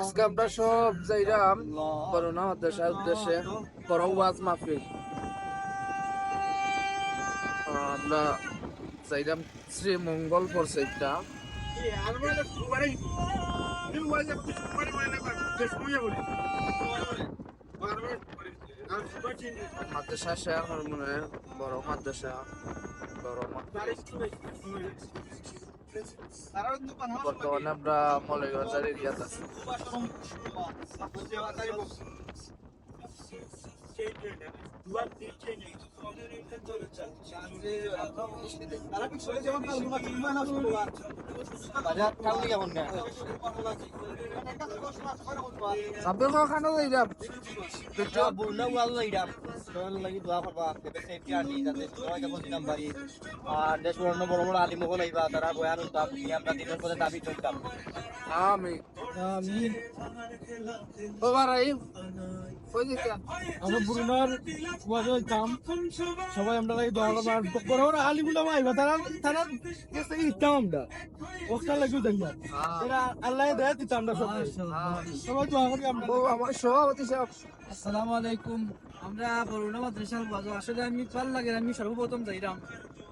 আজকে আমরা সব যাইরাম করোনা উদ্দেশ্যে বড় ওয়াজ মাহফিল। আমরা যাইরাম শ্রী মঙ্গল পরসেইটা মাদ্রাসা শেয়ার মনে বড় মাদ্রাসা বর্তমানে আমরা মৌলভীবাজার এরিয়াতে আছি। বড় বড় আলিমগণ আইবা তারা বয়ান উঠতাম আমরা দিনের পরে দাবি চলতাম। আমরা বুরুনার ওয়াজে হইতাম সবাই আমরা লাগি দোয়া করব আর বড় বড় আলিমুল আইবা তারা তারা কাছে ইতাম আমরা ওখানে লাগি দেন এরা আল্লাহ দয়া দিতে আমরা সবাই দোয়া করি আমরা। আমার সভাপতি সাহেব আসসালামু আলাইকুম। আমরা বরুণা মাদ্রাসার ওয়াজ আসলে আমি ভাল লাগে আমি সর্বপ্রথম যাইরাম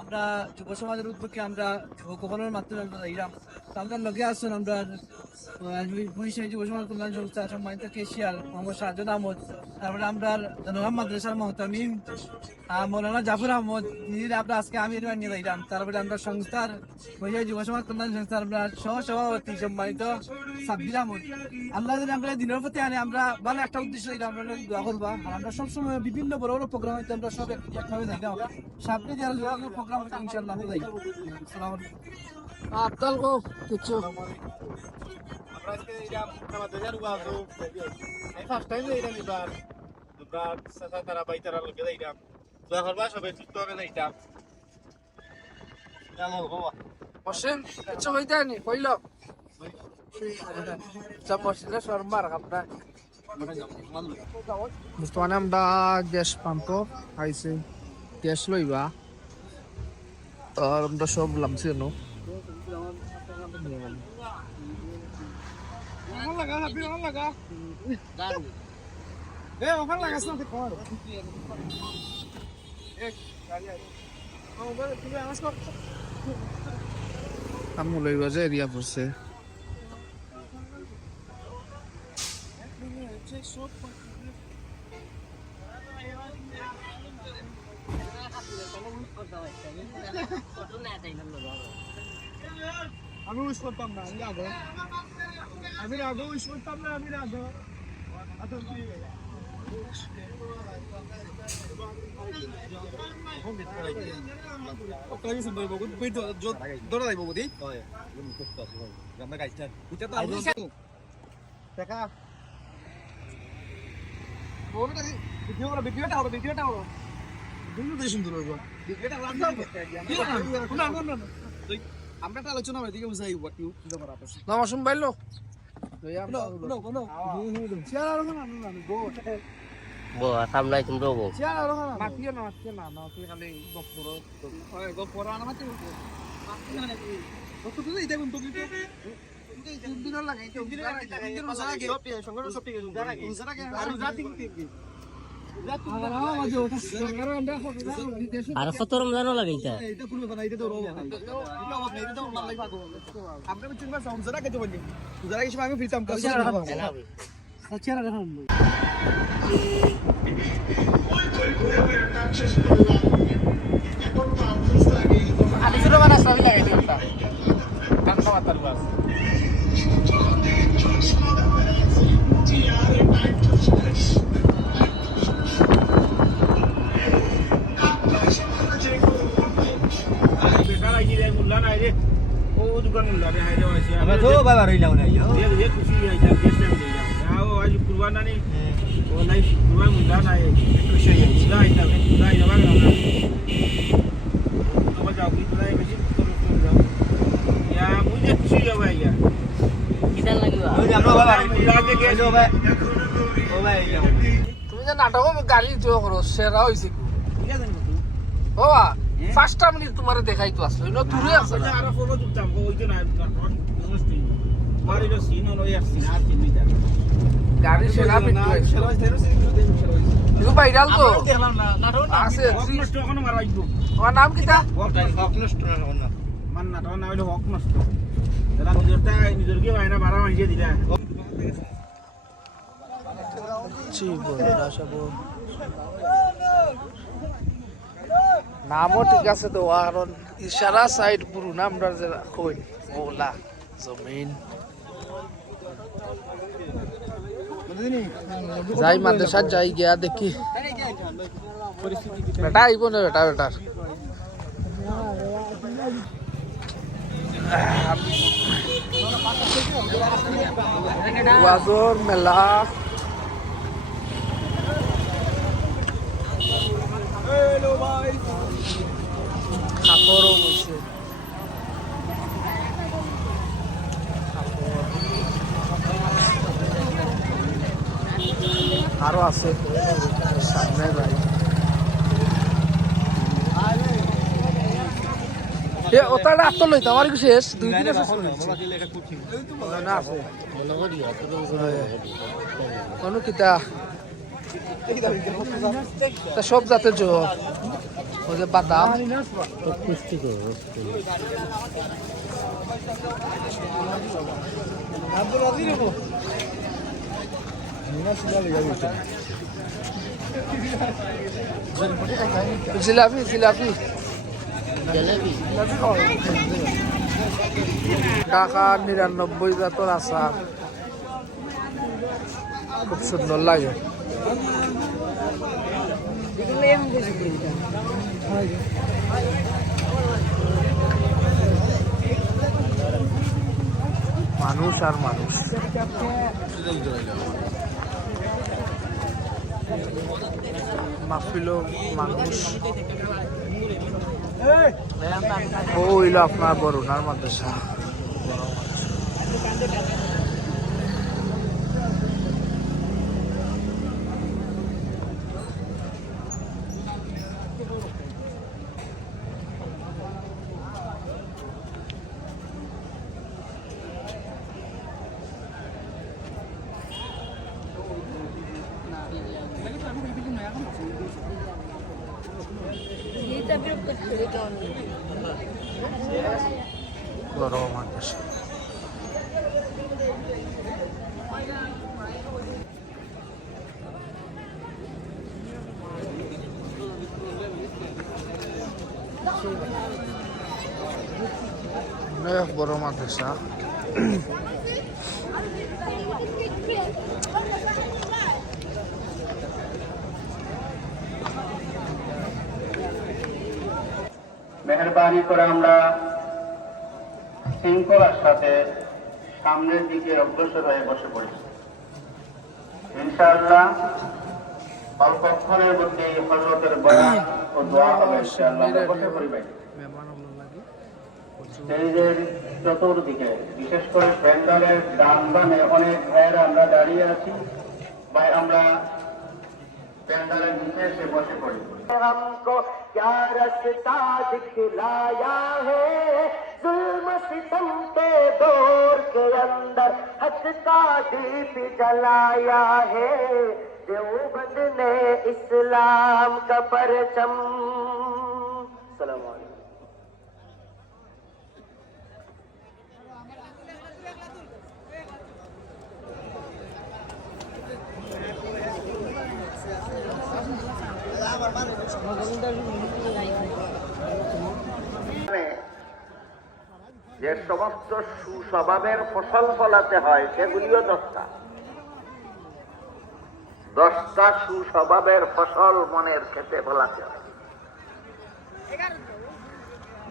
আমরা যুব সমাজের উদ্যোগে আমরা যুবকগণের মাধ্যমে আমরা যাইরাম আমরা লগে আসুন আমরা যুব সমাজ কল্যাণ সংস্থা সম্মানিত কেশিয়ার মোহাম্মদ শাহজাদ আহমদ, তারপরে আমরা জনরাম মাদ্রাসার মহতামিম মৌলানা জাফর আহমদ আমরা আজকে আমি নিয়ে যাইলাম। তারপরে আমরা সংস্থার যুব সমাজ কল্যাণ সংস্থার আমরা সহসভাপতি সম্মানিত সাব্বির আহমদ। আল্লাহ যদি আমরা দিনের প্রতি আনে আমরা ভালো একটা উদ্দেশ্য আমরা দোয়া করবা। আর আমরা সবসময় বিভিন্ন বড় বড় প্রোগ্রাম হইতে আমরা সব একভাবে যাই না সামনে যারা প্রোগ্রাম হইতে ইনশাআল্লাহ যাই। আপনার কিছু বসেন কিছু হইতে নি কইল বসলে শর্মার আপনার বর্তমানে আমরা গ্যাস পাম্প আইসি গ্যাস লইবা আর আমরা সব লামছি নো মৌলভীবাজার এরিয়া পড়ছে। আমি উইশ করতাম না আমি রাগো উইশ করতাম না আমি রাগো আমরা একটা আলোচনা দিকে বুঝাই নমস্কার বাইলো সামলাই তুমি রবো আর কত রমজানও লাগাইতা তুমি যে নাটক গালি দিও করো সেরা হয়েছে বাবা 5টা মিনিট তোমারে দেখাই তো আসলো ইনো দূরে আছে না আর ফলো দিতাম ওই যে না অনুষ্ঠান বাড়ির সিন হলো আর সিন আর তিন মিটার গাড়ি সেরা বিট্টু এগো ভাইরাল তো দেখলাম না নাটক আছে নষ্ট এখনো মারাইবো তোমার নাম কি তা হক নষ্ট না মান নাটক না হইলো হক নষ্ট দাদা নিজেরকে বাইনা মারা মাইজে দিলা জি বন্ধুরা সব নামও ঠিক আছে তো কারণ ইশারা সাইড পুরো নামটা যে কই ওলা জমিন যাই মাদ্রাসা যাই গিয়া দেখি বেটা আইব না বেটার ওয়াজর মেলা খাপড়ও বইছে আরো আছে সামনে ভাই এ ওটাটা আত্ম লইতে আমার কি শেষ 2 দিন আছে না আছে কোন কিতা তা সব জাতের জো ওই যে বাদাম জিলাপি জিলাপি ঢাকা 99 জাতর আচার খুব সুন্দর লাগে মানুষ আর মানুষ মাহফিল মানুষ ও হইল আপনার বরুণার মাদ্রাসা বড় মাদ্রাসা বড় মাদ্রাসা মেহেরবানি করে আমরা শৃঙ্খলার সাথে সামনের দিকে অগ্রসর হয়ে বসে পড়েছি ইনশাআল্লাহ অল্পক্ষণের মধ্যে হযরতের বয়ান ও দোয়া হবে ইনশাআল্লাহ বসে পড়ি ভাই স্টেজের চতুর্দিকে বিশেষ করে প্যান্ডেলের ডান বামে অনেক ভাইয়েরা আমরা দাঁড়িয়ে আছি ভাই আমরা প্যান্ডেলের নিচে এসে বসে পড়ি हमको क्या रास्ता दिखलाया है जुल्म सितम के दौर के अंदर हक का दीप जलाया है देवबंद ने इस्लाम का परचम सलाम अलैकुम যে সমস্ত সুস্বভাবের ফসল ফলাতে হয় সেগুলিও 10টা সুস্বভাবের ফসল মনের ক্ষেতে ফলাতে হয়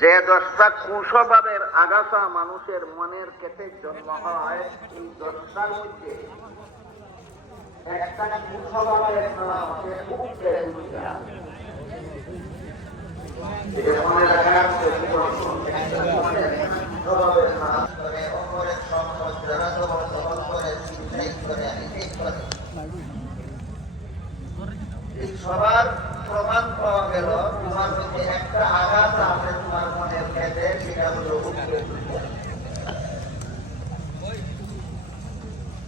যে 10টা কুস্বভাবের আগাছা মানুষের মনের ক্ষেতে জন্ম হয় এই 10টার মধ্যে একটা কুস্বভাবের নাম হচ্ছে উপরে দুনিয়া মনে রাখা সবার প্রমাণ পাওয়া গেল তোমার মধ্যে একটা আঘাত গেছে সেটা হলো উপরে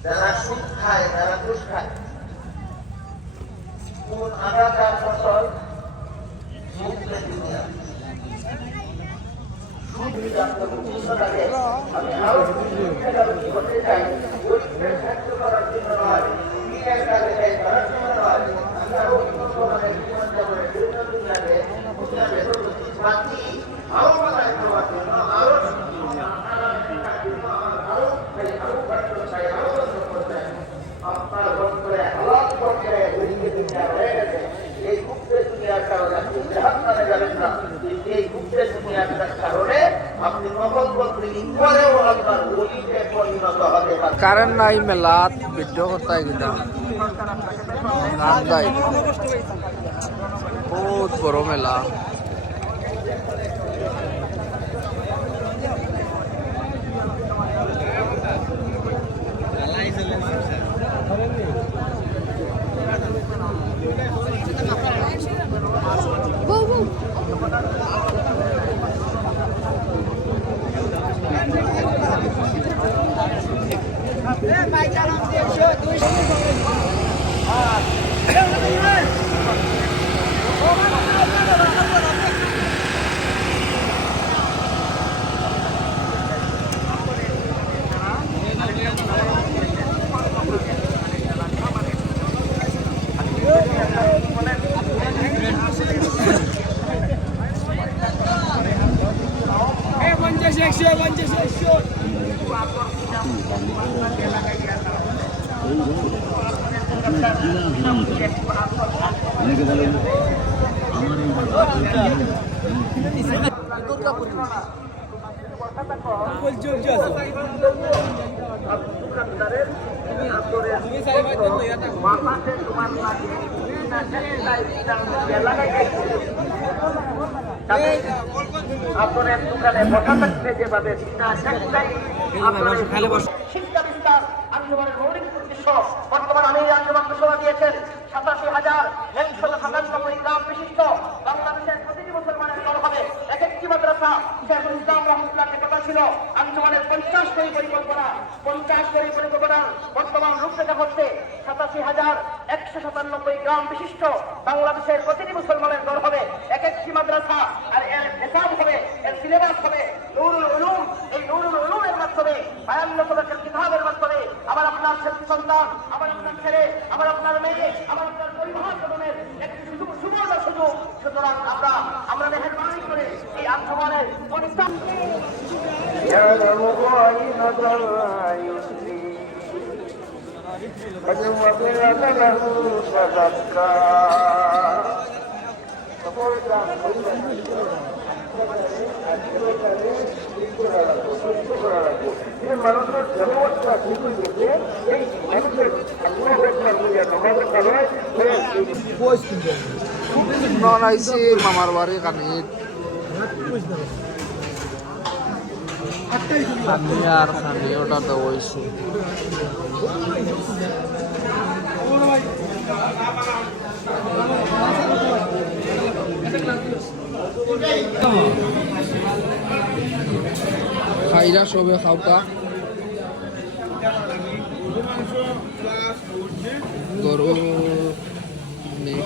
যারা সুদ খায় যারা ঘুষ খায় কোন আগাটার ফসল উপরে দুনিয়া আমি আরো করতে চাই ওই সাহায্য করার জন্য নয় দিনের কাজে করার জন্য নয় আমি আরো জীবনের জীবন যাপনের জন্য দুনিয়াকে শান্তি আরো বাড়ায় দেওয়ার জন্য আরো আপনার বন্ধুরে হালাত করছে দুনিয়া হয়ে গেছে এই গুপ্তের দুনিয়ার কারণে আপনি জাহান্নামে যাবেন না এই গুপ্তের দুনিয়ার কারণে আপনি নকল বন্ধু পরেও আপনার ওলিতে পরিণত হবে কারেন্ট নাই মেলাত ভিডিও করতে গেলাম বহুত বড় মেলা আপনার দোকানে বসা থাকবে যেভাবে শিক্ষা বিস্তার আন্দোলনের মৌলিক উদ্দেশ্য বর্তমান আমি আন্দোলন ঘোষণা দিয়েছেন 87,197 গ্রাম বিশিষ্ট বাংলাদেশের প্রতিটি মুসলমানের দল হবে এক একটি মাদ্রাসা শেখুল ইসলাম রহমতুল্লাহর কথা ছিল আন্দোলনের 50 কোটি পরিকল্পনা বর্তমান রূপরেখা হচ্ছে 87,197 গ্রাম বিশিষ্ট বাংলাদেশের প্রতিটি মুসলমানের দল হবে এক একটি মাদ্রাসা আর এর হিসাব হবে এর সিলেবাস হবে নূরুল উলুম এই নূরুল উলুমের মাধ্যমে 52 কিতাবের মাধ্যমে আমার আপনার সন্তান আমার আপনার ছেলে আমার আপনার মেয়ে আমার আপনার পরিবার জীবনের একটি সুবর্ণ সুযোগ সুতরাং আমরা মেহেরবানি করে এই আন্দোলনের পরিশ্রম আইসি মামার বাড়ি কানিত আমি আর খানি ওটা তো হয়েছি খাইরা সবে খাওয়া গরু নেই